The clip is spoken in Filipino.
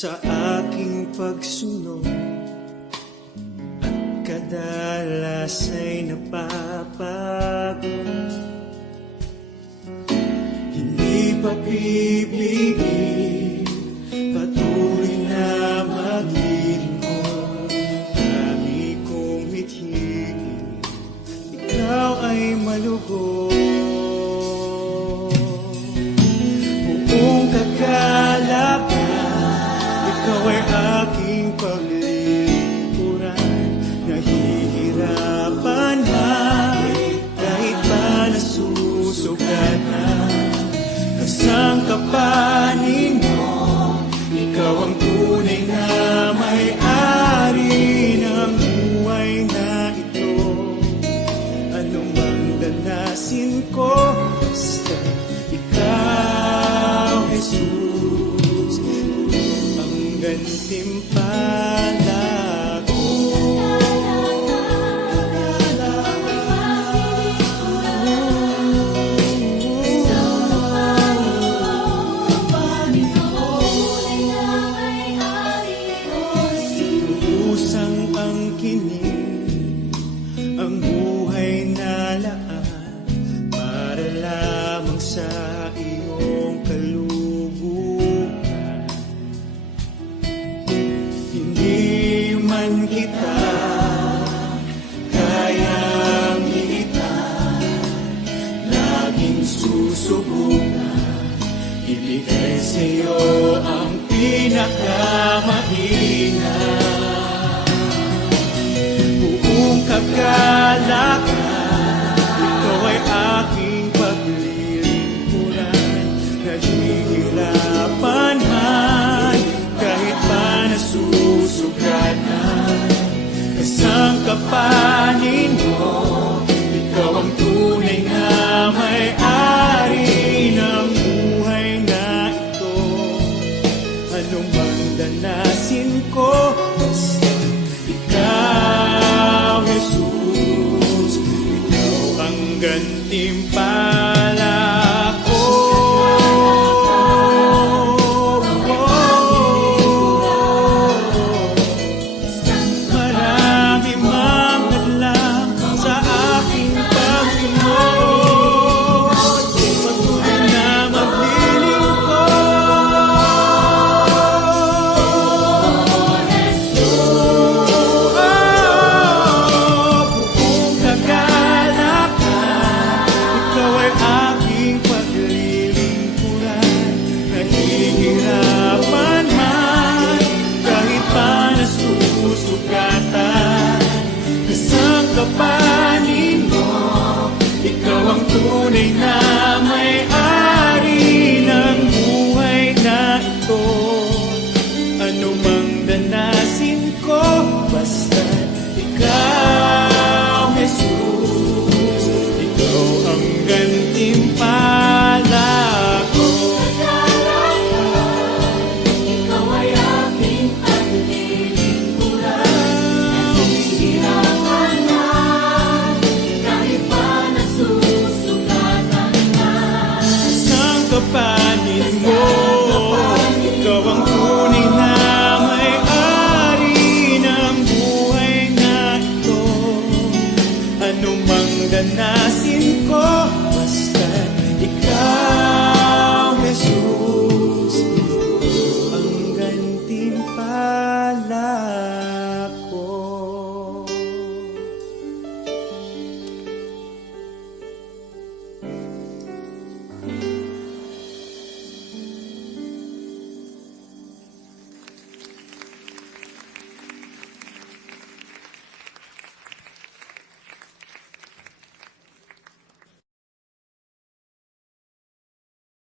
sa aking pagsunod at kadalas ay napapagod. Hindi pa pipigil, patuloy na maglilingkod. Dami kong mithigil, ikaw ay malubog. Buong kagalakan, ikaw ay aking paglilingkuran. Nahihirapan man, kahit pa nasusugatan. Kasangkapanin mo, ikaw ang tunay na may-ari ng buhay na ito. Anong bang danasin ko, basta ikaw, Jesus, ang gantimpala ko. Usang ang kinig, ang buhay na laan, para lamang sa iyong kaluguran. Hindi man kita kayang iitan, laging susubukan ibigay sa iyo ang pinakamainam. Buong kagalakan, ikaw ay aking paglilingkuran. Nahihirapan man, kahit pa nasusugatan. Kasangkapanin mo, ikaw ang tunay na may-ari ng buhay na ito. Anong bang danasin ko, basta ikaw, Jesus, ikaw ang gantimpala ko. Marami mang hadlang sa aking pagsunod, patuloy na maglilingkod. Buong kagalakan, ikaw ay aking paglilingkuran. Nahihirapan man, kahit pa nasusugatan. Kasangkapanin mo, ikaw ang tunay na